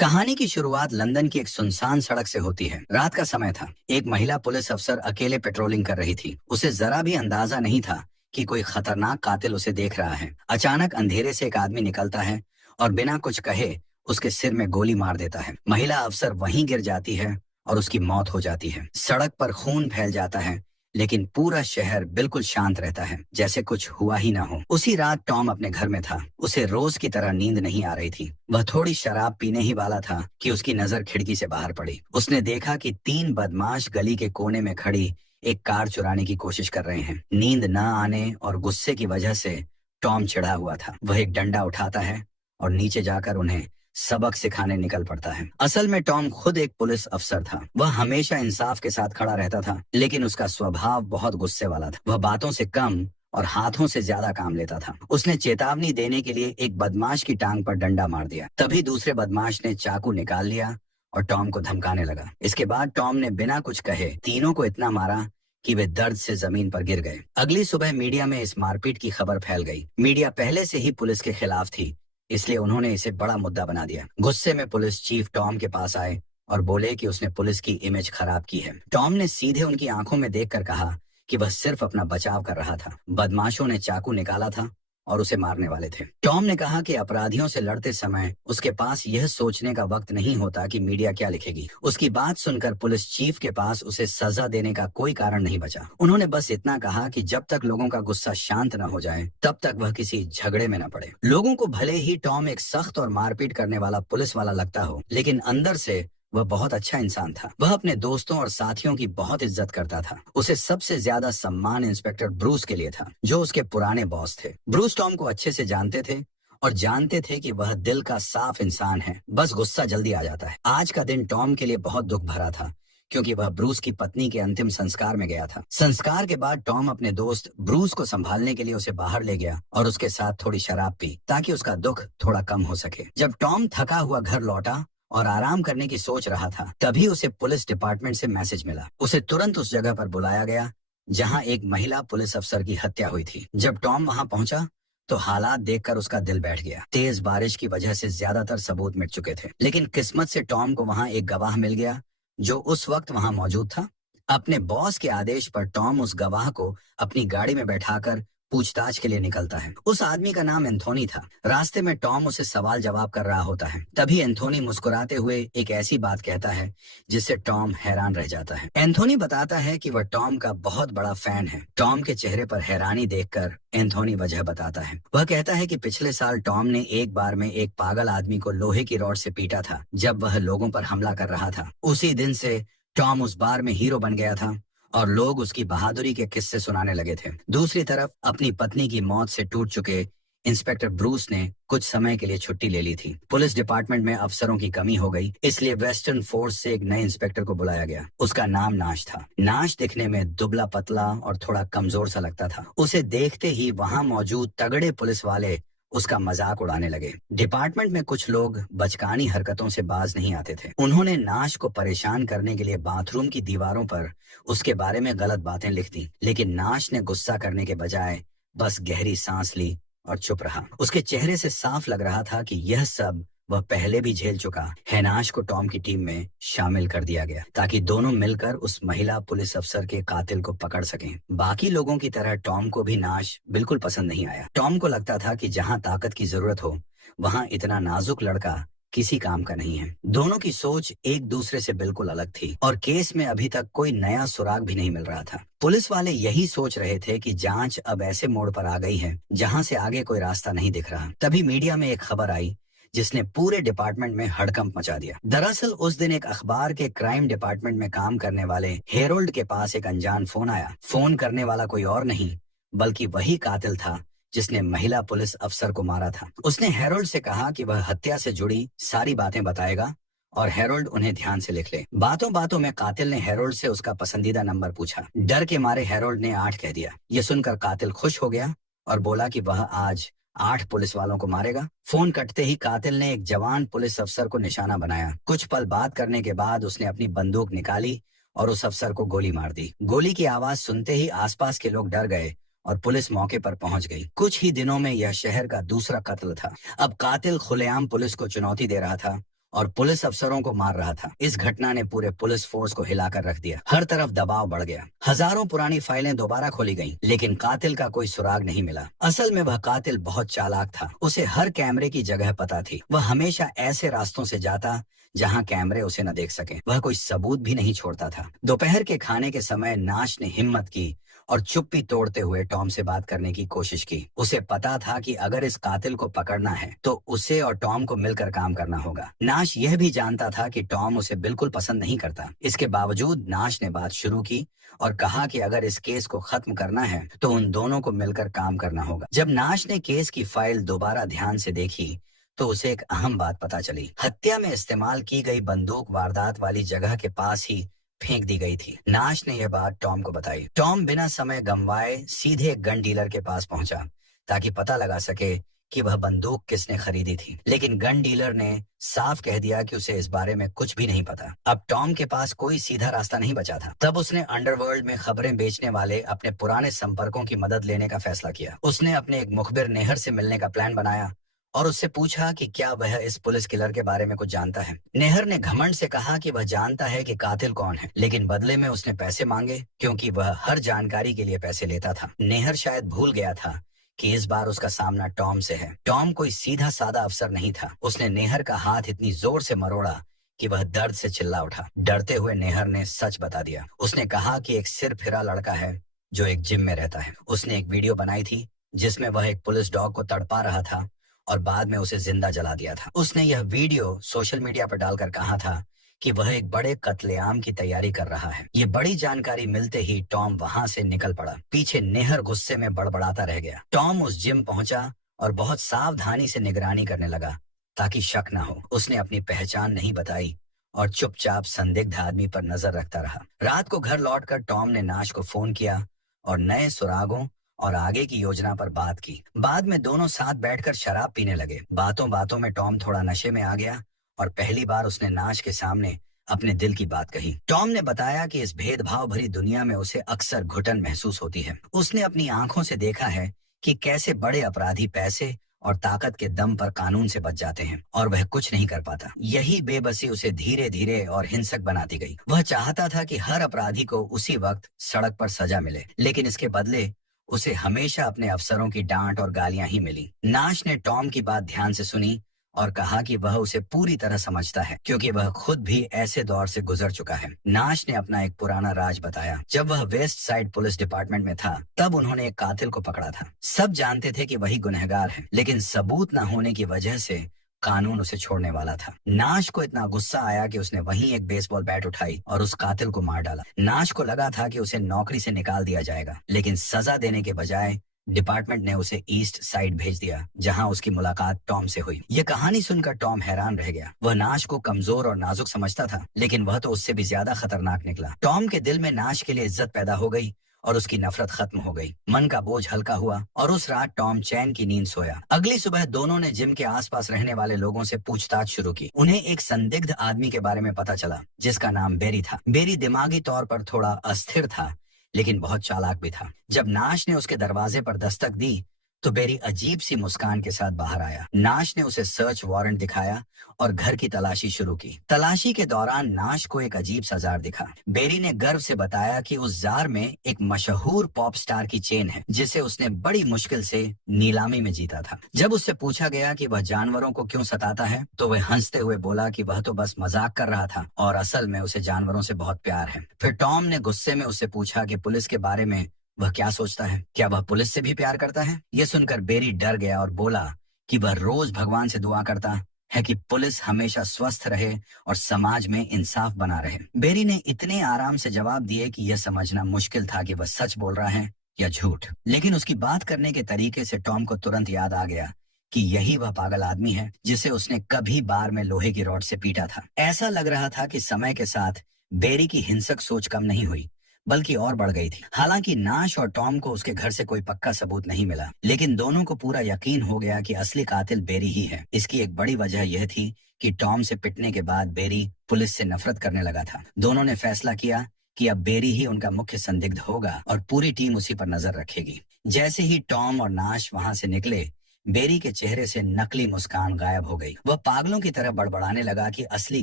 कहानी की शुरुआत लंदन की एक सुनसान सड़क से होती है। रात का समय था। एक महिला पुलिस अफसर अकेले पेट्रोलिंग कर रही थी। उसे जरा भी अंदाजा नहीं था कि कोई खतरनाक कातिल उसे देख रहा है। अचानक अंधेरे से एक आदमी निकलता है और बिना कुछ कहे उसके सिर में गोली मार देता है। महिला अफसर वहीं गिर जाती है और उसकी मौत हो जाती है। सड़क पर खून फैल जाता है, लेकिन पूरा शहर बिल्कुल शांत रहता है, जैसे कुछ हुआ ही ना हो। उसी रात टॉम अपने घर में था। उसे रोज की तरह नींद नहीं आ रही थी। वह थोड़ी शराब पीने ही वाला था कि उसकी नजर खिड़की से बाहर पड़ी। उसने देखा कि 3 बदमाश गली के कोने में खड़ी एक कार चुराने की कोशिश कर रहे हैं। नींद न आने और गुस्से की वजह से टॉम चिढ़ा हुआ था। वह एक डंडा उठाता है और नीचे जाकर उन्हें सबक सिखाने निकल पड़ता है। असल में टॉम खुद एक पुलिस अफसर था। वह हमेशा इंसाफ के साथ खड़ा रहता था, लेकिन उसका स्वभाव बहुत गुस्से वाला था। वह बातों से कम और हाथों से ज्यादा काम लेता था। उसने चेतावनी देने के लिए एक बदमाश की टांग पर डंडा मार दिया। तभी दूसरे बदमाश ने चाकू निकाल लिया और टॉम को धमकाने लगा। इसके बाद टॉम ने बिना कुछ कहे तीनों को इतना मारा कि वे दर्द से जमीन पर गिर गए। अगली सुबह मीडिया में इस मारपीट की खबर फैल गई। मीडिया पहले से ही पुलिस के खिलाफ थी, इसलिए उन्होंने इसे बड़ा मुद्दा बना दिया। गुस्से में पुलिस चीफ टॉम के पास आए और बोले कि उसने पुलिस की इमेज खराब की है। टॉम ने सीधे उनकी आंखों में देखकर कहा कि वह सिर्फ अपना बचाव कर रहा था। बदमाशों ने चाकू निकाला था और उसे मारने वाले थे। टॉम ने कहा कि अपराधियों से लड़ते समय उसके पास यह सोचने का वक्त नहीं होता कि मीडिया क्या लिखेगी। उसकी बात सुनकर पुलिस चीफ के पास उसे सजा देने का कोई कारण नहीं बचा। उन्होंने बस इतना कहा कि जब तक लोगों का गुस्सा शांत न हो जाए, तब तक वह किसी झगड़े में न पड़े। लोगों को भले ही टॉम एक सख्त और मारपीट करने वाला पुलिस वाला लगता हो, लेकिन अंदर से वह बहुत अच्छा इंसान था। वह अपने दोस्तों और साथियों की बहुत इज्जत करता था। उसे सबसे ज्यादा सम्मान इंस्पेक्टर ब्रूस के लिए था, जो उसके पुराने बॉस थे। ब्रूस टॉम को अच्छे से जानते थे और जानते थे कि वह दिल का साफ इंसान है, बस गुस्सा जल्दी आ जाता है। आज का दिन टॉम के लिए बहुत दुख भरा था, क्योंकि वह ब्रूस की पत्नी के अंतिम संस्कार में गया था। संस्कार के बाद टॉम अपने दोस्त ब्रूस को संभालने के लिए उसे बाहर ले गया और उसके साथ थोड़ी शराब पी, ताकि उसका दुख थोड़ा कम हो सके। जब टॉम थका हुआ घर लौटा और आराम करने की सोच रहा था, तभी उसे पुलिस डिपार्टमेंट से मैसेज मिला। उसे तुरंत उस जगह पर बुलाया गया जहां एक महिला पुलिस अफसर की हत्या हुई थी। जब टॉम वहां पहुंचा तो हालात देखकर उसका दिल बैठ गया। तेज बारिश की वजह से ज्यादातर सबूत मिट चुके थे, लेकिन किस्मत से टॉम को वहां एक गवाह मिल गया जो उस वक्त वहां मौजूद था। अपने बॉस के आदेश पर टॉम उस गवाह को अपनी गाड़ी में बैठाकर पूछताछ के लिए निकलता है। उस आदमी का नाम एंथोनी था। रास्ते में टॉम उसे सवाल जवाब कर रहा होता है। तभी एंथोनी मुस्कुराते हुए एक ऐसी बात कहता है जिससे टॉम हैरान रह जाता है। एंथोनी बताता है कि वह टॉम का बहुत बड़ा फैन है। टॉम के चेहरे पर हैरानी देखकर एंथोनी वजह बताता है। वह कहता है कि पिछले साल टॉम ने एक बार में एक पागल आदमी को लोहे की रॉड से पीटा था, जब वह लोगों पर हमला कर रहा था। उसी दिन से टॉम उस बार में हीरो बन गया था और लोग उसकी बहादुरी के किस्से सुनाने लगे थे। दूसरी तरफ अपनी पत्नी की मौत से टूट चुके इंस्पेक्टर ब्रूस ने कुछ समय के लिए छुट्टी ले ली थी। पुलिस डिपार्टमेंट में अफसरों की कमी हो गई, इसलिए वेस्टर्न फोर्स से एक नए इंस्पेक्टर को बुलाया गया। उसका नाम नाश था। नाश दिखने में दुबला पतला और थोड़ा कमजोर सा लगता था। उसे देखते ही वहां मौजूद तगड़े पुलिस वाले उसका मजाक उड़ाने लगे। डिपार्टमेंट में कुछ लोग बचकानी हरकतों से बाज नहीं आते थे। उन्होंने नाश को परेशान करने के लिए बाथरूम की दीवारों पर उसके बारे में गलत बातें लिख दी, लेकिन नाश ने गुस्सा करने के बजाय बस गहरी सांस ली और चुप रहा। उसके चेहरे से साफ लग रहा था कि यह सब वह पहले भी झेल चुका है। नाश को टॉम की टीम में शामिल कर दिया गया ताकि दोनों मिलकर उस महिला पुलिस अफसर के कातिल को पकड़ सकें। बाकी लोगों की तरह टॉम को भी नाश बिल्कुल पसंद नहीं आया। टॉम को लगता था कि जहां ताकत की जरूरत हो, वहां इतना नाजुक लड़का किसी काम का नहीं है। दोनों की सोच एक दूसरे से बिल्कुल अलग थी और केस में अभी तक कोई नया सुराग भी नहीं मिल रहा था। पुलिस वाले यही सोच रहे थे कि जांच अब ऐसे मोड़ पर आ गई है जहां से आगे कोई रास्ता नहीं दिख रहा। तभी मीडिया में एक खबर आई जिसने पूरे डिपार्टमेंट में हड़कंप मचा दिया। दरअसल उस दिन एक अखबार के क्राइम डिपार्टमेंट में काम करने वाले हेरोल्ड के पास एक अनजान फोन आया। फोन करने वाला कोई और नहीं बल्कि वही कातिल था जिसने महिला पुलिस अफसर को मारा था। उसने हेरोल्ड से कहा कि वह हत्या से जुड़ी सारी बातें बताएगा और हेरोल्ड उन्हें ध्यान से लिख ले। बातों बातों में कातिल ने हेरोल्ड से उसका पसंदीदा नंबर पूछा। डर के मारे हेरोल्ड ने 8 कह दिया। यह सुनकर कातिल खुश हो गया और बोला कि वह आज 8 पुलिस वालों को मारेगा। फोन कटते ही कातिल ने एक जवान पुलिस अफसर को निशाना बनाया। कुछ पल बात करने के बाद उसने अपनी बंदूक निकाली और उस अफसर को गोली मार दी। गोली की आवाज सुनते ही आसपास के लोग डर गए और पुलिस मौके पर पहुंच गई। कुछ ही दिनों में यह शहर का दूसरा कत्ल था। अब कातिल खुलेआम पुलिस को चुनौती दे रहा था और पुलिस अफसरों को मार रहा था। इस घटना ने पूरे पुलिस फोर्स को हिलाकर रख दिया। हर तरफ दबाव बढ़ गया। हजारों पुरानी फाइलें दोबारा खोली गईं, लेकिन कातिल का कोई सुराग नहीं मिला। असल में वह कातिल बहुत चालाक था। उसे हर कैमरे की जगह पता थी। वह हमेशा ऐसे रास्तों से जाता जहां कैमरे उसे न देख सके। वह कोई सबूत भी नहीं छोड़ता था। दोपहर के खाने के समय नाश ने हिम्मत की और चुप्पी तोड़ते हुए टॉम से बात करने की कोशिश की। उसे पता था कि अगर इस कातिल को पकड़ना है तो उसे और टॉम को मिलकर काम करना होगा। नाश यह भी जानता था कि टॉम उसे बिल्कुल पसंद नहीं करता। इसके बावजूद नाश ने बात शुरू की और कहा कि अगर इस केस को खत्म करना है तो उन दोनों को मिलकर काम करना होगा। जब नाश ने केस की फाइल दोबारा ध्यान से देखी तो उसे एक अहम बात पता चली। हत्या में इस्तेमाल की गई बंदूक वारदात वाली जगह के पास ही फेंक दी गई थी। नाश ने यह बात टॉम को बताई। टॉम बिना समय गंवाए सीधे एक गन डीलर के पास पहुंचा ताकि पता लगा सके कि वह बंदूक किसने खरीदी थी। लेकिन गन डीलर ने साफ कह दिया कि उसे इस बारे में कुछ भी नहीं पता। अब टॉम के पास कोई सीधा रास्ता नहीं बचा था। तब उसने अंडरवर्ल्ड में खबरें बेचने वाले अपने पुराने संपर्कों की मदद लेने का फैसला किया। उसने अपने एक मुखबिर नेहर से मिलने का प्लान बनाया और उससे पूछा कि क्या वह इस पुलिस किलर के बारे में कुछ जानता है। नेहर ने घमंड से कहा कि वह जानता है कि कातिल कौन है, लेकिन बदले में उसने पैसे मांगे क्योंकि वह हर जानकारी के लिए पैसे लेता था। नेहर शायद भूल गया था कि इस बार उसका सामना टॉम से है। टॉम कोई सीधा सादा अफसर नहीं था। उसने नेहर का हाथ इतनी जोर से मरोड़ा कि वह दर्द से चिल्ला उठा। डरते हुए नेहर ने सच बता दिया। उसने कहा कि एक सिर फिरा लड़का है जो एक जिम में रहता है। उसने एक वीडियो बनाई थी जिसमें वह एक पुलिस डॉग को तड़पा रहा था और बाद में उसे जिंदा जला दिया था। उसने यह वीडियो सोशल मीडिया पर डालकर कहा था कि वह एक बड़े कत्लेआम की तैयारी कर रहा है। ये बड़ी जानकारी मिलते ही टॉम वहां से निकल पड़ा। पीछे नेहर गुस्से में बड़बड़ाता रह गया। टॉम उस जिम पहुंचा और बहुत सावधानी से निगरानी करने लगा ताकि शक न हो। उसने अपनी पहचान नहीं बताई और चुपचाप संदिग्ध आदमी पर नजर रखता रहा। रात को घर लौटकर टॉम ने नाश को फोन किया और नए सुरागों और आगे की योजना पर बात की। बाद में दोनों साथ बैठकर शराब पीने लगे। बातों बातों में टॉम थोड़ा नशे में आ गया और पहली बार उसने नाश के सामने अपने दिल की बात कही। टॉम ने बताया कि इस भेदभाव भरी दुनिया में उसे अक्सर घुटन महसूस होती है। उसने अपनी आंखों से देखा है कि कैसे बड़े अपराधी पैसे और ताकत के दम पर कानून से बच जाते हैं और वह कुछ नहीं कर पाता। यही बेबसी उसे धीरे धीरे और हिंसक बनाती गई। वह चाहता था कि हर अपराधी को उसी वक्त सड़क पर सजा मिले, लेकिन इसके बदले उसे हमेशा अपने अफसरों की डांट और गालियां ही मिली। नाश ने टॉम की बात ध्यान से सुनी और कहा कि वह उसे पूरी तरह समझता है क्योंकि वह खुद भी ऐसे दौर से गुजर चुका है। नाश ने अपना एक पुराना राज बताया। जब वह वेस्ट साइड पुलिस डिपार्टमेंट में था तब उन्होंने एक कातिल को पकड़ा था। सब जानते थे कि वही गुनहगार है, लेकिन सबूत न होने की वजह से कानून उसे छोड़ने वाला था। नाश को इतना गुस्सा आया कि उसने वहीं एक बेसबॉल बैट उठाई और उस कातिल को मार डाला। नाश को लगा था कि उसे नौकरी से निकाल दिया जाएगा, लेकिन सजा देने के बजाय डिपार्टमेंट ने उसे ईस्ट साइड भेज दिया जहां उसकी मुलाकात टॉम से हुई। यह कहानी सुनकर टॉम हैरान रह गया। वह नाश को कमजोर और नाजुक समझता था, लेकिन वह तो उससे भी ज्यादा खतरनाक निकला। टॉम के दिल में नाश के लिए इज्जत पैदा हो गई और उसकी नफरत खत्म हो गई। मन का बोझ हल्का हुआ और उस रात टॉम चैन की नींद सोया। अगली सुबह दोनों ने जिम के आसपास रहने वाले लोगों से पूछताछ शुरू की। उन्हें एक संदिग्ध आदमी के बारे में पता चला जिसका नाम बेरी था। बेरी दिमागी तौर पर थोड़ा अस्थिर था, लेकिन बहुत चालाक भी था। जब नाश ने उसके दरवाजे पर दस्तक दी तो बेरी अजीब सी मुस्कान के साथ बाहर आया। नाश ने उसे सर्च वारंट दिखाया और घर की तलाशी शुरू की। तलाशी के दौरान नाश को एक अजीब सा जार दिखा। बेरी ने गर्व से बताया कि उस जार में एक मशहूर पॉप स्टार की चेन है जिसे उसने बड़ी मुश्किल से नीलामी में जीता था। जब उससे पूछा गया कि वह जानवरों को क्यों सताता है तो वह हंसते हुए बोला कि वह तो बस मजाक कर रहा था और असल में उसे जानवरों से बहुत प्यार है। फिर टॉम ने गुस्से में उससे पूछा कि पुलिस के बारे में वह क्या सोचता है, क्या वह पुलिस से भी प्यार करता है। यह सुनकर बेरी डर गया और बोला कि वह रोज भगवान से दुआ करता है कि पुलिस हमेशा स्वस्थ रहे और समाज में इंसाफ बना रहे। बेरी ने इतने आराम से जवाब दिए कि यह समझना मुश्किल था कि वह सच बोल रहा है या झूठ, लेकिन उसकी बात करने के तरीके से टॉम को तुरंत याद आ गया कि यही वह पागल आदमी है जिसे उसने कभी बार में लोहे की रॉड से पीटा था। ऐसा लग रहा था कि समय के साथ बेरी की हिंसक सोच कम नहीं हुई बल्कि और बढ़ गई थी। हालांकि नाश और टॉम को उसके घर से कोई पक्का सबूत नहीं मिला, लेकिन दोनों को पूरा यकीन हो गया कि असली कातिल बेरी ही है। इसकी एक बड़ी वजह यह थी कि टॉम से पिटने के बाद बेरी पुलिस से नफरत करने लगा था। दोनों ने फैसला किया कि अब बेरी ही उनका मुख्य संदिग्ध होगा और पूरी टीम उसी पर नजर रखेगी। जैसे ही टॉम और नाश वहां से निकले, बेरी के चेहरे से नकली मुस्कान गायब हो गई। वह पागलों की तरह बड़बड़ाने लगा कि असली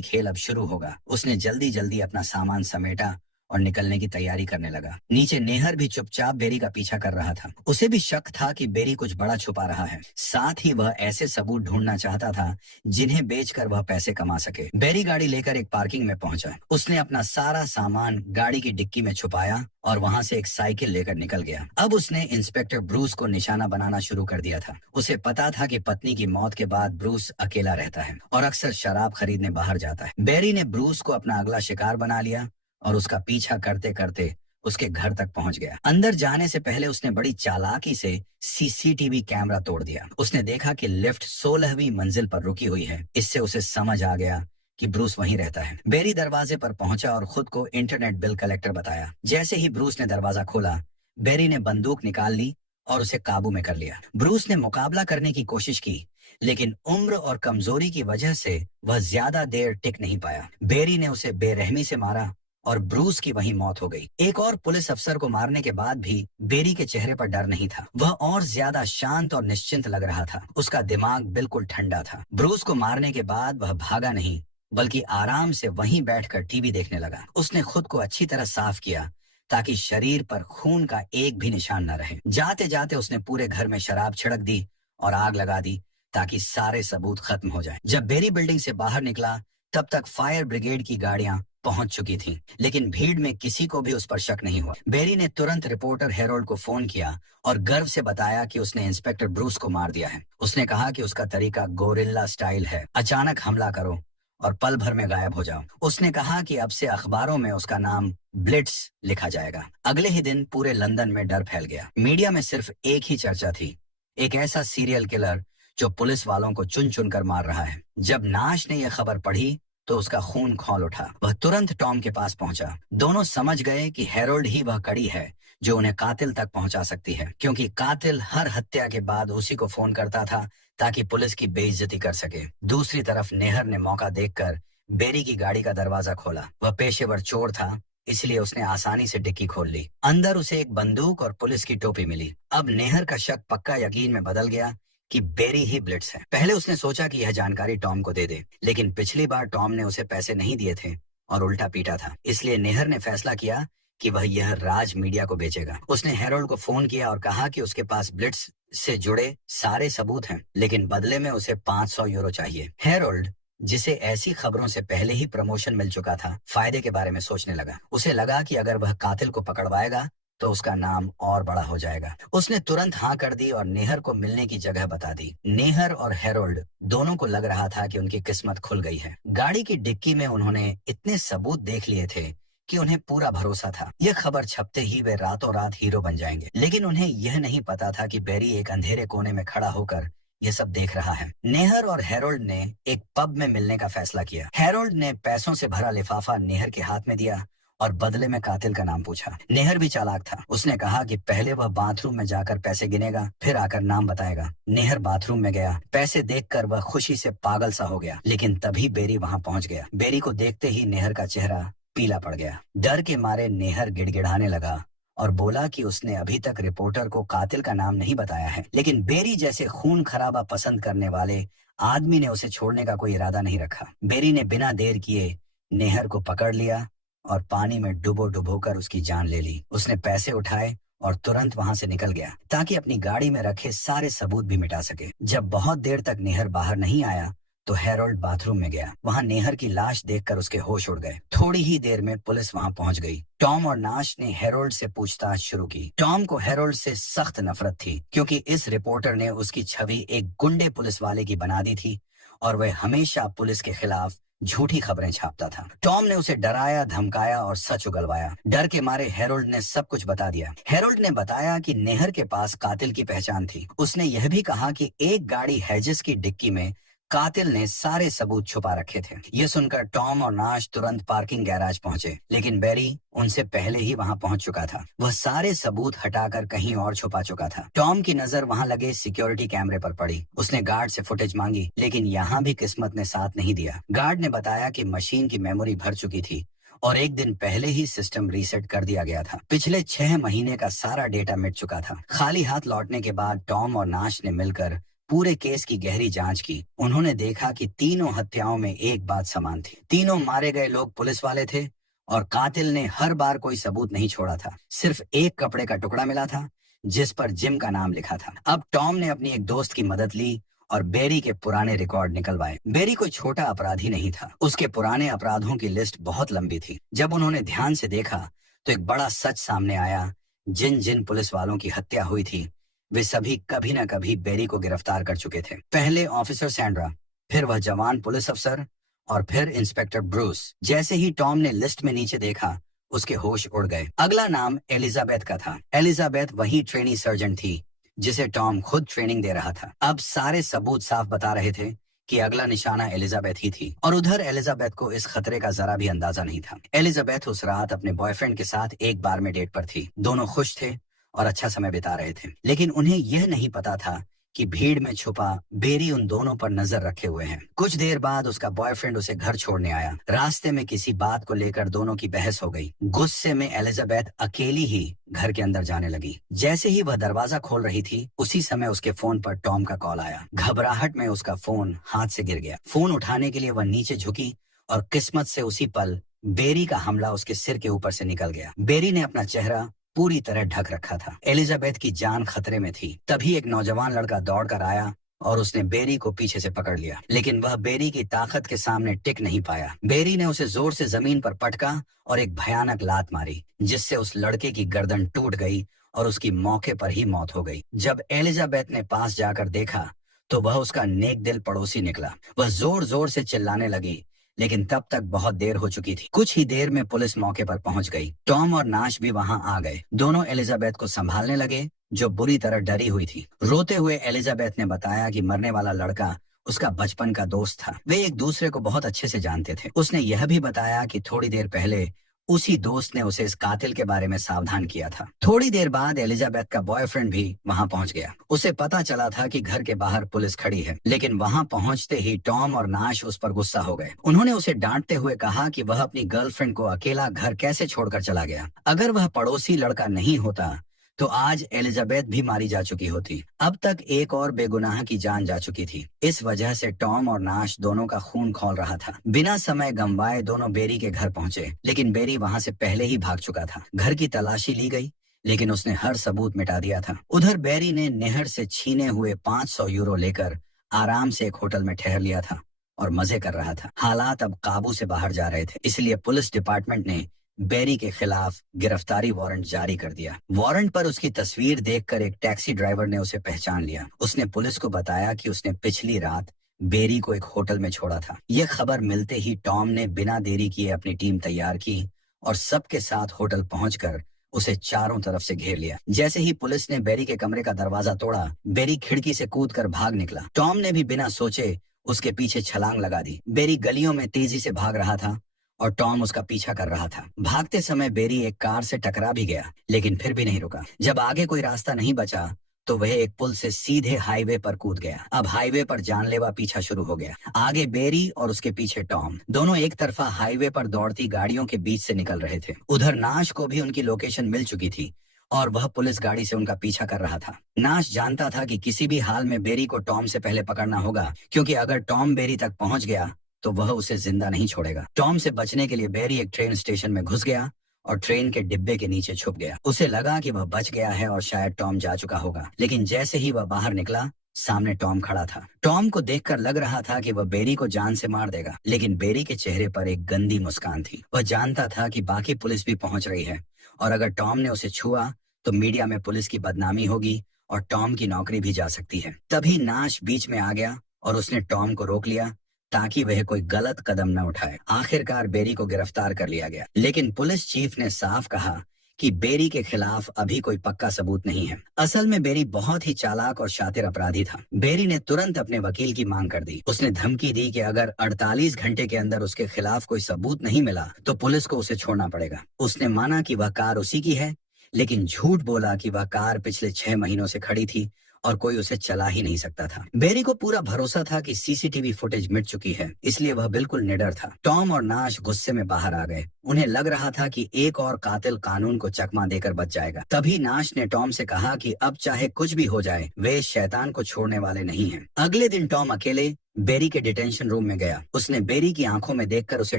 खेल अब शुरू होगा। उसने जल्दी जल्दी अपना सामान समेटा और निकलने की तैयारी करने लगा। नीचे नेहर भी चुपचाप बेरी का पीछा कर रहा था। उसे भी शक था कि बेरी कुछ बड़ा छुपा रहा है। साथ ही वह ऐसे सबूत ढूंढना चाहता था जिन्हें बेचकर वह पैसे कमा सके। बेरी गाड़ी लेकर एक पार्किंग में पहुंचा। उसने अपना सारा सामान गाड़ी की डिक्की में छुपाया और वहां से एक साइकिल लेकर निकल गया। अब उसने इंस्पेक्टर ब्रूस को निशाना बनाना शुरू कर दिया था। उसे पता था कि पत्नी की मौत के बाद ब्रूस अकेला रहता है और अक्सर शराब खरीदने बाहर जाता है। बेरी ने ब्रूस को अपना अगला शिकार बना लिया और उसका पीछा करते करते उसके घर तक पहुंच गया। अंदर जाने से पहले उसने बड़ी चालाकी से सीसीटीवी कैमरा तोड़ दिया। उसने देखा कि लिफ्ट 16वीं मंजिल पर रुकी हुई है। इससे उसे समझ आ गया कि ब्रूस वहीं रहता है। बेरी दरवाजे पर पहुंचा और खुद को इंटरनेट बिल कलेक्टर बताया। जैसे ही ब्रूस ने दरवाजा खोला, बेरी ने बंदूक निकाल ली और उसे काबू में कर लिया। ब्रूस ने मुकाबला करने की कोशिश की, लेकिन उम्र और कमजोरी की वजह से वह ज्यादा देर टिक नहीं पाया। बेरी ने उसे बेरहमी से मारा और ब्रूस की वहीं मौत हो गई। एक और पुलिस अफसर को मारने के बाद भी बेरी के चेहरे पर डर नहीं था। वह और ज्यादा शांत और निश्चिंत लग रहा था। उसका दिमाग बिल्कुल ठंडा था। ब्रूस को मारने के बाद वह भागा नहीं, बल्कि आराम से वहीं बैठकर टीवी देखने लगा। उसने खुद को अच्छी तरह साफ किया ताकि शरीर पर खून का एक भी निशान न रहे। जाते जाते उसने पूरे घर में शराब छिड़क दी और आग लगा दी ताकि सारे सबूत खत्म हो जाएं। जब बेरी बिल्डिंग से बाहर निकला, तब तक फायर ब्रिगेड की गाड़ियां पहुंच चुकी थीं, लेकिन भीड़ में किसी को भी उस पर शक नहीं हुआ। बेरी ने तुरंत रिपोर्टर हेरोल्ड को फोन किया और गर्व से बताया कि उसने इंस्पेक्टर ब्रूस को मार दिया है। उसने कहा कि उसका तरीका गोरिल्ला स्टाइल है, अचानक हमला करो और पल भर में गायब हो जाओ। उसने कहा कि अब से अखबारों में उसका नाम ब्लिट्स लिखा जाएगा। अगले ही दिन पूरे लंदन में डर फैल गया। मीडिया में सिर्फ एक ही चर्चा थी, एक ऐसा सीरियल किलर जो पुलिस वालों को चुन चुन कर मार रहा है। जब नाश ने यह खबर पढ़ी तो उसका खून खौल उठा। वह तुरंत टॉम के पास पहुंचा। दोनों समझ गए कि हेरोल्ड ही वह कड़ी है जो उन्हें कातिल तक पहुंचा सकती है, क्योंकि कातिल हर हत्या के बाद उसी को फोन करता था ताकि पुलिस की बेइज्जती कर सके। दूसरी तरफ नेहर ने मौका देखकर बेरी की गाड़ी का दरवाजा खोला। वह पेशेवर चोर था, इसलिए उसने आसानी से डिक्की खोल ली। अंदर उसे एक बंदूक और पुलिस की टोपी मिली। अब नेहर का शक पक्का यकीन में बदल गया कि बेरी ही ब्लिट्स है। पहले उसने सोचा कि यह जानकारी टॉम को दे दे, लेकिन पिछली बार टॉम ने उसे पैसे नहीं दिए थे और उल्टा पीटा था। इसलिए नेहर ने फैसला किया कि वह यह राज मीडिया को बेचेगा। उसने हेरोल्ड को फोन किया और कहा कि उसके पास ब्लिट्स से जुड़े सारे सबूत हैं, लेकिन बदले में उसे 500 यूरो चाहिए। हेरोल्ड, जिसे ऐसी खबरों से पहले ही प्रमोशन मिल चुका था, फायदे के बारे में सोचने लगा। उसे लगा कि अगर वह कातिल को पकड़वाएगा तो उसका नाम और बड़ा हो जाएगा। उसने तुरंत हाँ कर दी और नेहर को मिलने की जगह बता दी। नेहर और हेरोल्ड दोनों को लग रहा था कि उनकी किस्मत खुल गई है। गाड़ी की डिक्की में उन्होंने इतने सबूत देख लिए थे कि उन्हें पूरा भरोसा था यह खबर छपते ही वे रातों रात हीरो बन जाएंगे। लेकिन उन्हें यह नहीं पता था कि बेरी एक अंधेरे कोने में खड़ा होकर ये सब देख रहा है। नेहर और हेरोल्ड ने एक पब में मिलने का फैसला किया। हेरोल्ड ने पैसों से भरा लिफाफा नेहर के हाथ में दिया और बदले में कातिल का नाम पूछा। नेहर भी चालाक था। उसने कहा कि पहले वह बाथरूम में जाकर पैसे गिनेगा, फिर आकर नाम बताएगा। नेहर बाथरूम में गया। पैसे देखकर वह खुशी से पागल सा हो गया, लेकिन तभी बेरी वहां पहुंच गया। बेरी को देखते ही नेहर का चेहरा पीला पड़ गया। डर के मारे नेहर गिड़गिड़ाने लगा और बोला कि उसने अभी तक रिपोर्टर को कातिल का नाम नहीं बताया है, लेकिन बेरी जैसे खून खराबा पसंद करने वाले आदमी ने उसे छोड़ने का कोई इरादा नहीं रखा। बेरी ने बिना देर किए नेहर को पकड़ लिया और पानी में डुबो डुबो कर उसकी जान ले ली। उसने पैसे उठाए और तुरंत वहां से निकल गया ताकि अपनी गाड़ी में रखे सारे सबूत भी मिटा सके। जब बहुत देर तक नेहर बाहर नहीं आया तो हेरोल्ड बाथरूम में गया। वहां नेहर की लाश देखकर उसके होश उड़ गए। थोड़ी ही देर में पुलिस वहां पहुंच गई। टॉम और नाश ने हेरोल्ड से पूछताछ शुरू की। टॉम को हेरोल्ड से सख्त नफरत थी, क्योंकि इस रिपोर्टर ने उसकी छवि एक गुंडे पुलिस वाले की बना दी थी और वह हमेशा पुलिस के खिलाफ झूठी खबरें छापता था। टॉम ने उसे डराया, धमकाया और सच उगलवाया। डर के मारे हेरोल्ड ने सब कुछ बता दिया। हेरोल्ड ने बताया कि नेहर के पास कातिल की पहचान थी। उसने यह भी कहा कि एक गाड़ी हैजिस की डिक्की में कातिल ने सारे सबूत छुपा रखे थे। यह सुनकर टॉम और नाश तुरंत पार्किंग गैराज पहुंचे, लेकिन बेरी उनसे पहले ही वहां पहुंच चुका था। वह सारे सबूत हटाकर कहीं और छुपा चुका था। टॉम की नजर वहां लगे सिक्योरिटी कैमरे पर पड़ी। उसने गार्ड से फुटेज मांगी, लेकिन यहाँ भी किस्मत ने साथ नहीं दिया। गार्ड ने बताया कि मशीन की मेमोरी भर चुकी थी और एक दिन पहले ही सिस्टम रीसेट कर दिया गया था। पिछले 6 महीने का सारा डेटा मिट चुका था। खाली हाथ लौटने के बाद टॉम और नाश ने मिलकर पूरे केस की गहरी जांच की। उन्होंने देखा कि तीनों हत्याओं में एक बात समान थी। तीनों मारे गए लोग पुलिस वाले थे और कातिल ने हर बार कोई सबूत नहीं छोड़ा था। सिर्फ एक कपड़े का टुकड़ा मिला था जिस पर जिम का नाम लिखा था। अब टॉम ने अपनी एक दोस्त की मदद ली और बेरी के पुराने रिकॉर्ड निकलवाए। बेरी कोई छोटा अपराधी नहीं था। उसके पुराने अपराधों की लिस्ट बहुत लंबी थी। जब उन्होंने ध्यान से देखा तो एक बड़ा सच सामने आया। जिन जिन पुलिस वालों की हत्या हुई थी वे सभी कभी न कभी बेरी को गिरफ्तार कर चुके थे। पहले ऑफिसर सैंड्रा, फिर वह जवान पुलिस अफसर और फिर इंस्पेक्टर ब्रूस। जैसे ही टॉम ने लिस्ट में नीचे देखा उसके होश उड़ गए। अगला नाम एलिजाबेथ का था। एलिजाबेथ वही ट्रेनी सर्जन थी जिसे टॉम खुद ट्रेनिंग दे रहा था। अब सारे सबूत साफ बता रहे थे कि अगला निशाना एलिजाबेथ ही थी और उधर एलिजाबेथ को इस खतरे का जरा भी अंदाजा नहीं था। एलिजाबेथ उस रात अपने बॉयफ्रेंड के साथ एक बार में डेट पर थी। दोनों खुश थे और अच्छा समय बिता रहे थे, लेकिन उन्हें यह नहीं पता था कि भीड़ में छुपा बेरी उन दोनों पर नजर रखे हुए हैं। कुछ देर बाद उसका बॉयफ्रेंड उसे घर छोड़ने आया। रास्ते में किसी बात को लेकर दोनों की बहस हो गई। गुस्से में एलिजाबेथ अकेली ही घर के अंदर जाने लगी। जैसे ही वह दरवाजा खोल रही थी उसी समय उसके फोन पर टॉम का कॉल आया। घबराहट में उसका फोन हाथ से गिर गया। फोन उठाने के लिए वह नीचे झुकी और किस्मत से उसी पल बेरी का हमला उसके सिर के ऊपर से निकल गया। बेरी ने अपना चेहरा पूरी तरह ढक रखा था। एलिजाबेथ की जान खतरे में थी। तभी एक नौजवान लड़का दौड़कर आया और उसने बेरी को पीछे से पकड़ लिया, लेकिन वह बेरी की ताकत के सामने टिक नहीं पाया। बेरी ने उसे जोर से जमीन पर पटका और एक भयानक लात मारी जिससे उस लड़के की गर्दन टूट गई और उसकी मौके पर ही मौत हो गई। जब एलिजाबेथ ने पास जाकर देखा तो वह उसका नेक दिल पड़ोसी निकला। वह जोर जोर से चिल्लाने लगी, लेकिन तब तक बहुत देर हो चुकी थी। कुछ ही देर में पुलिस मौके पर पहुंच गई। टॉम और नाश भी वहां आ गए। दोनों एलिजाबेथ को संभालने लगे जो बुरी तरह डरी हुई थी। रोते हुए एलिजाबेथ ने बताया कि मरने वाला लड़का उसका बचपन का दोस्त था। वे एक दूसरे को बहुत अच्छे से जानते थे। उसने यह भी बताया कि थोड़ी देर पहले उसी दोस्त ने उसे इस कातिल के बारे में सावधान किया था। थोड़ी देर बाद एलिजाबेथ का बॉयफ्रेंड भी वहां पहुंच गया। उसे पता चला था कि घर के बाहर पुलिस खड़ी है, लेकिन वहां पहुंचते ही टॉम और नाश उस पर गुस्सा हो गए। उन्होंने उसे डांटते हुए कहा कि वह अपनी गर्लफ्रेंड को अकेला घर कैसे छोड़कर चला गया। अगर वह पड़ोसी लड़का नहीं होता तो आज एलिजाबेथ भी मारी जा चुकी होती। अब तक एक और बेगुनाह की जान जा चुकी थी। इस वजह से टॉम और नाश दोनों का खून खौल रहा था। बिना समय गंवाए दोनों बेरी के घर पहुंचे, लेकिन बेरी वहां से पहले ही भाग चुका था। घर की तलाशी ली गई, लेकिन उसने हर सबूत मिटा दिया था। उधर बेरी ने नेहर से छीने हुए 500 यूरो लेकर आराम से एक होटल में ठहर लिया था और मजे कर रहा था। हालात अब काबू से बाहर जा रहे थे, इसलिए पुलिस डिपार्टमेंट ने बेरी के खिलाफ गिरफ्तारी वारंट जारी कर दिया। वारंट पर उसकी तस्वीर देखकर एक टैक्सी ड्राइवर ने उसे पहचान लिया। उसने पुलिस को बताया कि उसने पिछली रात बेरी को एक होटल में छोड़ा था। यह खबर मिलते ही टॉम ने बिना देरी किए अपनी टीम तैयार की और सबके साथ होटल पहुंचकर उसे चारों तरफ से घेर लिया। जैसे ही पुलिस ने बेरी के कमरे का दरवाजा तोड़ा, बेरी खिड़की से कूदकर भाग निकला। टॉम ने भी बिना सोचे उसके पीछे छलांग लगा दी। बेरी गलियों में तेजी से भाग रहा था और टॉम उसका पीछा कर रहा था। भागते समय बेरी एक कार से टकरा भी गया, लेकिन फिर भी नहीं रुका। जब आगे कोई रास्ता नहीं बचा तो वह एक पुल से सीधे हाईवे पर कूद गया। अब हाईवे पर जानलेवा पीछा शुरू हो गया। आगे बेरी और उसके पीछे टॉम, दोनों एक तरफा हाईवे पर दौड़ती गाड़ियों के बीच से निकल रहे थे। उधर नाश को भी उनकी लोकेशन मिल चुकी थी और वह पुलिस गाड़ी से उनका पीछा कर रहा था। नाश जानता था कि किसी भी हाल में बेरी को टॉम से पहले पकड़ना होगा, क्योंकि अगर टॉम बेरी तक पहुंच गया तो वह उसे जिंदा नहीं छोड़ेगा। टॉम से बचने के लिए बेरी एक ट्रेन स्टेशन में घुस गया और ट्रेन के डिब्बे के नीचे छुप गया। उसे लगा कि वह बच गया है और शायद टॉम जा चुका होगा, लेकिन जैसे ही वह बाहर निकला सामने टॉम खड़ा था। टॉम को देखकर लग रहा था कि वह बेरी को जान से मार देगा, लेकिन बेरी के चेहरे पर एक गंदी मुस्कान थी। वह जानता था कि बाकी पुलिस भी पहुंच रही है और अगर टॉम ने उसे छुआ तो मीडिया में पुलिस की बदनामी होगी और टॉम की नौकरी भी जा सकती है। तभी नाश बीच में आ गया और उसने टॉम को रोक लिया ताकि वह कोई गलत कदम न उठाए। आखिरकार बेरी को गिरफ्तार कर लिया गया, लेकिन पुलिस चीफ ने साफ कहा कि बेरी के खिलाफ अभी कोई पक्का सबूत नहीं है। असल में बेरी बहुत ही चालाक और शातिर अपराधी था। बेरी ने तुरंत अपने वकील की मांग कर दी। उसने धमकी दी कि अगर 48 घंटे के अंदर उसके खिलाफ कोई सबूत नहीं मिला तो पुलिस को उसे छोड़ना पड़ेगा। उसने माना कि वह कार उसी की है, लेकिन झूठ बोला कि वह कार पिछले 6 महीनों से खड़ी थी और कोई उसे चला ही नहीं सकता था। बेरी को पूरा भरोसा था कि सीसीटीवी फुटेज मिट चुकी है, इसलिए वह बिल्कुल निडर था। टॉम और नाश गुस्से में बाहर आ गए। उन्हें लग रहा था कि एक और कातिल कानून को चकमा देकर बच जाएगा। तभी नाश ने टॉम से कहा कि अब चाहे कुछ भी हो जाए, वे इस शैतान को छोड़ने वाले नहीं हैं। अगले दिन टॉम अकेले बेरी के डिटेंशन रूम में गया। उसने बेरी की आंखों में देखकर उसे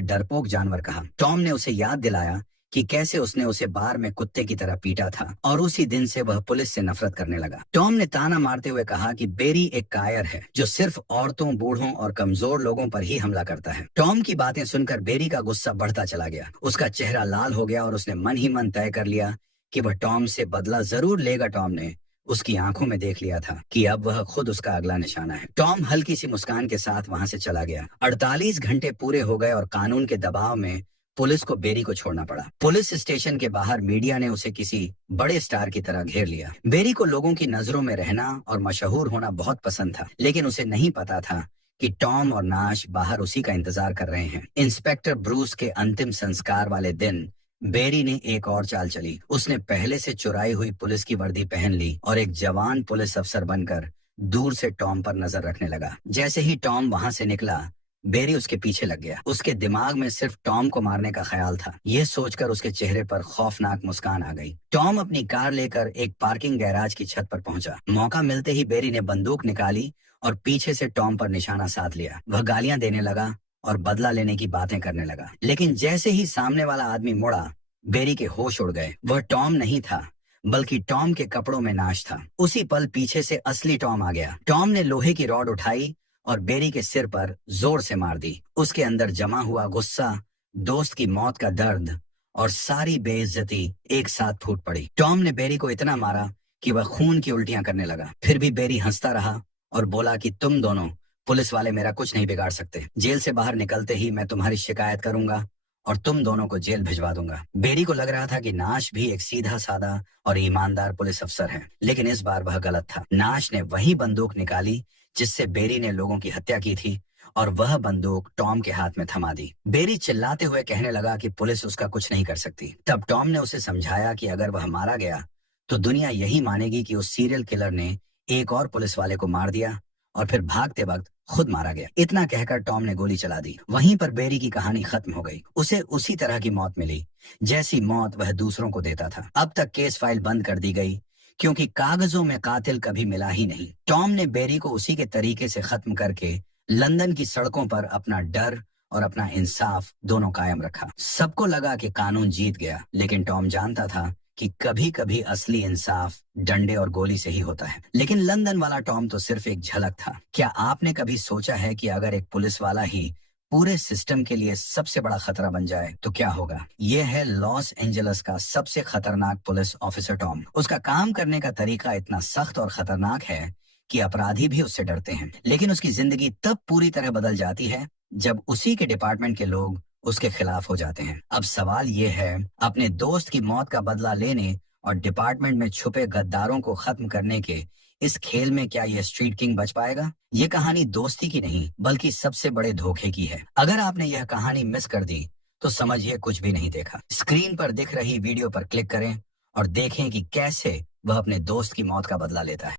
डरपोक जानवर कहा। टॉम ने उसे याद दिलाया कि कैसे उसने उसे बार में कुत्ते की तरह पीटा था, और उसी दिन से वह पुलिस से नफरत करने लगा। टॉम ने ताना मारते हुए कहा कि बेरी एक कायर है जो सिर्फ औरतों, बूढ़ों और कमजोर लोगों पर ही हमला करता है। टॉम की बातें सुनकर बेरी का गुस्सा बढ़ता चला गया। उसका चेहरा लाल हो गया और उसने मन ही मन तय कर लिया कि वह टॉम से बदला जरूर लेगा। टॉम ने उसकी आंखों में देख लिया था कि अब वह खुद उसका अगला निशाना है। टॉम हल्की सी मुस्कान के साथ वहां से चला गया। 48 घंटे पूरे हो गए और कानून के दबाव में पुलिस को बेरी को छोड़ना पड़ा। पुलिस स्टेशन के बाहर मीडिया ने उसे किसी बड़े स्टार की तरह घेर लिया। बेरी को लोगों की नजरों में रहना और मशहूर होना बहुत पसंद था, लेकिन उसे नहीं पता था कि टॉम और नाश बाहर उसी का इंतजार कर रहे हैं। इंस्पेक्टर ब्रूस के अंतिम संस्कार वाले दिन बेरी ने एक और चाल चली। उसने पहले से चुराई हुई पुलिस की वर्दी पहन ली और एक जवान पुलिस अफसर बनकर दूर से टॉम पर नजर रखने लगा। जैसे ही टॉम वहां से निकला, बेरी उसके पीछे लग गया। उसके दिमाग में सिर्फ टॉम को मारने का ख्याल था। यह सोचकर उसके चेहरे पर खौफनाक मुस्कान आ गई। टॉम अपनी कार लेकर एक पार्किंग गैराज की छत पर पहुंचा। मौका मिलते ही बेरी ने बंदूक निकाली और पीछे से टॉम पर निशाना साध लिया। वह गालियां देने लगा और बदला लेने की बातें करने लगा, लेकिन जैसे ही सामने वाला आदमी मुड़ा, बेरी के होश उड़ गए। वह टॉम नहीं था, बल्कि टॉम के कपड़ों में नाश था। उसी पल पीछे से असली टॉम आ गया। टॉम ने लोहे की रॉड उठाई और बेरी के सिर पर जोर से मार दी। उसके अंदर जमा हुआ गुस्सा, दोस्त की मौत का दर्द और सारी बेइज्जती एक साथ फूट पड़ी। टॉम ने बेरी को इतना मारा कि वह खून की उल्टियां करने लगा। फिर भी बेरी हंसता रहा और बोला कि तुम दोनों पुलिस वाले मेरा कुछ नहीं बिगाड़ सकते। जेल से बाहर निकलते ही मैं तुम्हारी शिकायत करूंगा और तुम दोनों को जेल भिजवा दूंगा। बेरी को लग रहा था कि नाश भी एक सीधा साधा और ईमानदार पुलिस अफसर है, लेकिन इस बार वह गलत था। नाश ने वही बंदूक निकाली जिससे बेरी ने लोगों की हत्या की थी, और वह बंदूक टॉम के हाथ में थमा दी। बेरी चिल्लाते हुए कहने लगा कि पुलिस उसका कुछ नहीं कर सकती। तब टॉम ने उसे समझाया कि अगर वह मारा गया तो दुनिया यही मानेगी कि उस सीरियल किलर ने एक और पुलिस वाले को मार दिया और फिर भागते वक्त खुद मारा गया। इतना कहकर टॉम ने गोली चला दी। वहीं पर बेरी की कहानी खत्म हो गई। उसे उसी तरह की मौत मिली जैसी मौत वह दूसरों को देता था। अब तक केस फाइल बंद कर दी गई क्योंकि कागजों में कातिल कभी मिला ही नहीं। टॉम ने बेरी को उसी के तरीके से खत्म करके लंदन की सड़कों पर अपना डर और अपना इंसाफ दोनों कायम रखा। सबको लगा कि कानून जीत गया, लेकिन टॉम जानता था कि कभी कभी असली इंसाफ डंडे और गोली से ही होता है। लेकिन लंदन वाला टॉम तो सिर्फ एक झलक था। क्या आपने कभी सोचा है कि अगर एक पुलिस वाला ही पूरे सिस्टम के लिए सबसे बड़ा खतरा बन जाए तो क्या होगा? यह है लॉस एंजलिस का सबसे खतरनाक पुलिस ऑफिसर टॉम। उसका काम करने का तरीका इतना सख्त और खतरनाक है कि अपराधी भी उससे डरते हैं। लेकिन उसकी जिंदगी तब पूरी तरह बदल जाती है जब उसी के डिपार्टमेंट के लोग उसके खिलाफ हो जाते हैं। अब सवाल ये है, अपने दोस्त की मौत का बदला लेने और डिपार्टमेंट में छुपे गद्दारों को खत्म करने के इस खेल में क्या ये स्ट्रीट किंग बच पाएगा? ये कहानी दोस्ती की नहीं, बल्कि सबसे बड़े धोखे की है। अगर आपने यह कहानी मिस कर दी तो समझिए कुछ भी नहीं देखा। स्क्रीन पर दिख रही वीडियो पर क्लिक करें और देखें कि कैसे वह अपने दोस्त की मौत का बदला लेता है।